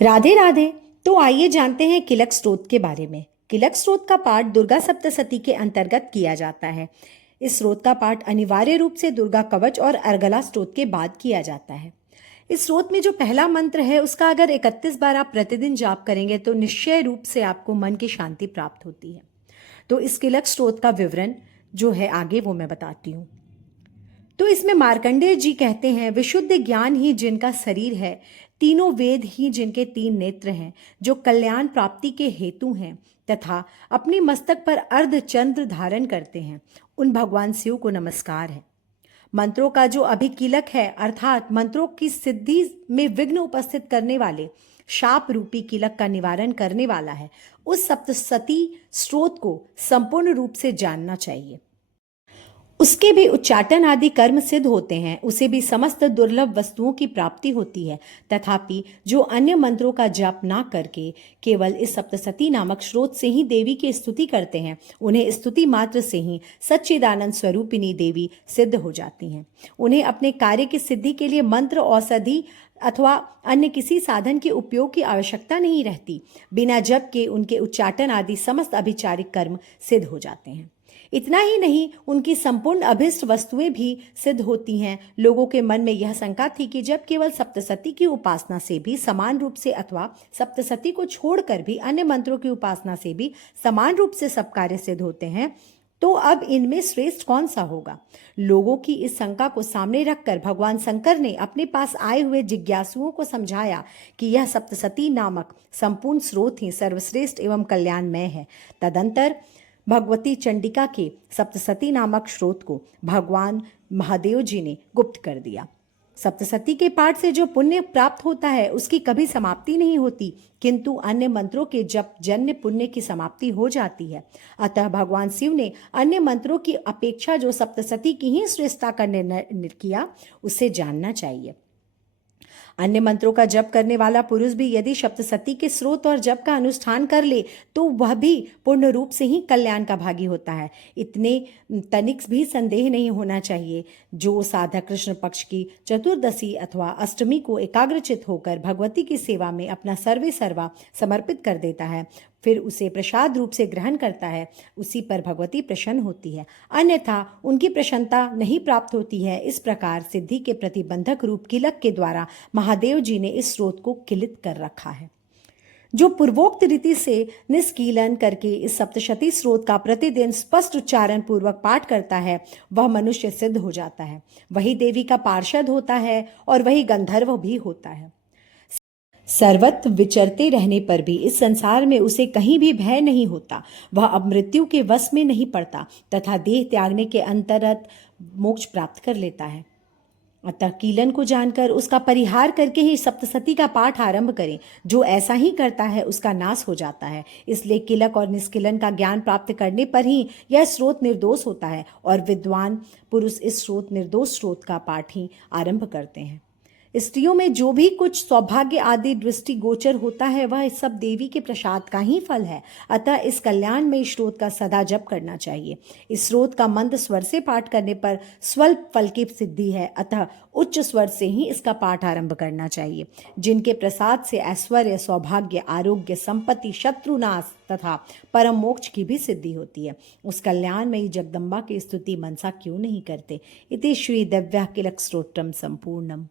राधे राधे। तो आइए जानते हैं किलक स्तोत्र के बारे में। किलक स्तोत्र का पाठ दुर्गा सप्तशती के अंतर्गत किया जाता है। इस स्तोत्र का पाठ अनिवार्य रूप से दुर्गा कवच और अर्गला स्तोत्र के बाद किया जाता है। इस स्तोत्र में जो पहला मंत्र है उसका अगर 31 बार आप प्रतिदिन जाप करेंगे तो निश्चय रूप से आपको मन की शांति प्राप्त होती है। तो इस किलक स्तोत्र का विवरण जो है आगे वो मैं बताती हूँ। तो इसमें मार्कंडेय जी कहते हैं, विशुद्ध ज्ञान ही जिनका शरीर है, तीनों वेद ही जिनके तीन नेत्र हैं, जो कल्याण प्राप्ति के हेतु हैं तथा अपने मस्तक पर अर्ध चंद्र धारण करते हैं, उन भगवान शिव को नमस्कार है। मंत्रों का जो अभिकीलक है अर्थात मंत्रों की सिद्धि में विघ्न उपस्थित करने वाले शाप रूपी कीलक का निवारण करने वाला है, उस सप्तशती स्रोत को संपूर्ण रूप से जानना चाहिए। उसके भी उच्चाटन आदि कर्म सिद्ध होते हैं, उसे भी समस्त दुर्लभ वस्तुओं की प्राप्ति होती है। तथापि जो अन्य मंत्रों का जप ना करके केवल इस सप्तशती नामक स्रोत से ही देवी की स्तुति करते हैं, उन्हें स्तुति मात्र से ही सच्चिदानंद स्वरूपिणी देवी सिद्ध हो जाती हैं। उन्हें अपने कार्य की सिद्धि के लिए मंत्र, औषधि अथवा अन्य किसी साधन के उपयोग की आवश्यकता नहीं रहती। बिना जप के उनके उच्चाटन आदि समस्त अभिचारिक कर्म सिद्ध हो जाते हैं। इतना ही नहीं, उनकी संपूर्ण अभिष्ट वस्तुएं भी सिद्ध होती हैं। लोगों के मन में यह शंका थी कि जब केवल सप्तशती की उपासना से भी समान रूप से अथवा सप्तशती को छोड़कर भी अन्य मंत्रों की उपासना से भी समान रूप से सब कार्य सिद्ध होते हैं, तो अब इनमें श्रेष्ठ कौन सा होगा। लोगों की इस शंका को सामने रखकर भगवान शंकर ने अपने पास आए हुए जिज्ञासुओं को समझाया कि यह सप्तशती नामक संपूर्ण स्रोत ही सर्वश्रेष्ठ एवं कल्याणमय है। तदंतर भगवती चंडिका के सप्तशती नामक स्रोत को भगवान महादेव जी ने गुप्त कर दिया। सप्तशती के पाठ से जो पुण्य प्राप्त होता है उसकी कभी समाप्ति नहीं होती, किंतु अन्य मंत्रों के जप जन्य पुण्य की समाप्ति हो जाती है। अतः भगवान शिव ने अन्य मंत्रों की अपेक्षा जो सप्तशती की ही श्रेष्ठता का निर्णय किया, उसे जानना चाहिए। अन्य मंत्रों का जप करने वाला पुरुष भी यदि सप्तशती के स्रोत और जप का अनुष्ठान कर ले तो वह भी पूर्ण रूप से ही कल्याण का भागी होता है। इतने तनिक भी संदेह नहीं होना चाहिए। जो साधक कृष्ण पक्ष की चतुर्दशी अथवा अष्टमी को एकाग्रचित होकर भगवती की सेवा में अपना सर्वे सर्वा समर्पित कर देता है, फिर उसे प्रसाद रूप से ग्रहण करता है, उसी पर भगवती प्रसन्न होती है, अन्यथा उनकी प्रसन्नता नहीं प्राप्त होती है। इस प्रकार सिद्धि के प्रतिबंधक रूप किलक के द्वारा महादेव जी ने इस स्रोत को किलित कर रखा है। जो पूर्वोक्त रीति से निष्कीलन करके इस सप्तशती स्रोत का प्रतिदिन स्पष्ट उच्चारण पूर्वक पाठ करता है, वह मनुष्य सिद्ध हो जाता है, वही देवी का पार्षद होता है और वही गंधर्व भी होता है। सर्वत्र विचरते रहने पर भी इस संसार में उसे कहीं भी भय नहीं होता। वह अब मृत्यु के वश में नहीं पड़ता तथा देह त्यागने के अंतरत मोक्ष प्राप्त कर लेता है। अतः कीलन को जानकर उसका परिहार करके ही सप्तशती का पाठ आरंभ करें। जो ऐसा ही करता है उसका नाश हो जाता है। इसलिए किलक और निष्किलन का ज्ञान प्राप्त करने पर ही यह स्रोत निर्दोष होता है और विद्वान पुरुष इस स्रोत निर्दोष स्रोत का पाठ ही आरंभ करते हैं। स्त्रियों में जो भी कुछ सौभाग्य आदि दृष्टि गोचर होता है वह सब देवी के प्रसाद का ही फल है। अतः इस कल्याण में स्रोत का सदा जप करना चाहिए। इस स्रोत का मंद स्वर से पाठ करने पर स्वल्प फल की सिद्धि है, अतः उच्च स्वर से ही इसका पाठ आरंभ करना चाहिए। जिनके प्रसाद से ऐश्वर्य, सौभाग्य, आरोग्य, संपत्ति, शत्रुनाश तथा परम मोक्ष की भी सिद्धि होती है, उस कल्याण में ही जगदम्बा की स्तुति मनसा क्यों नहीं करते। इति श्री दिव्या किलक स्तोत्रम संपूर्णम।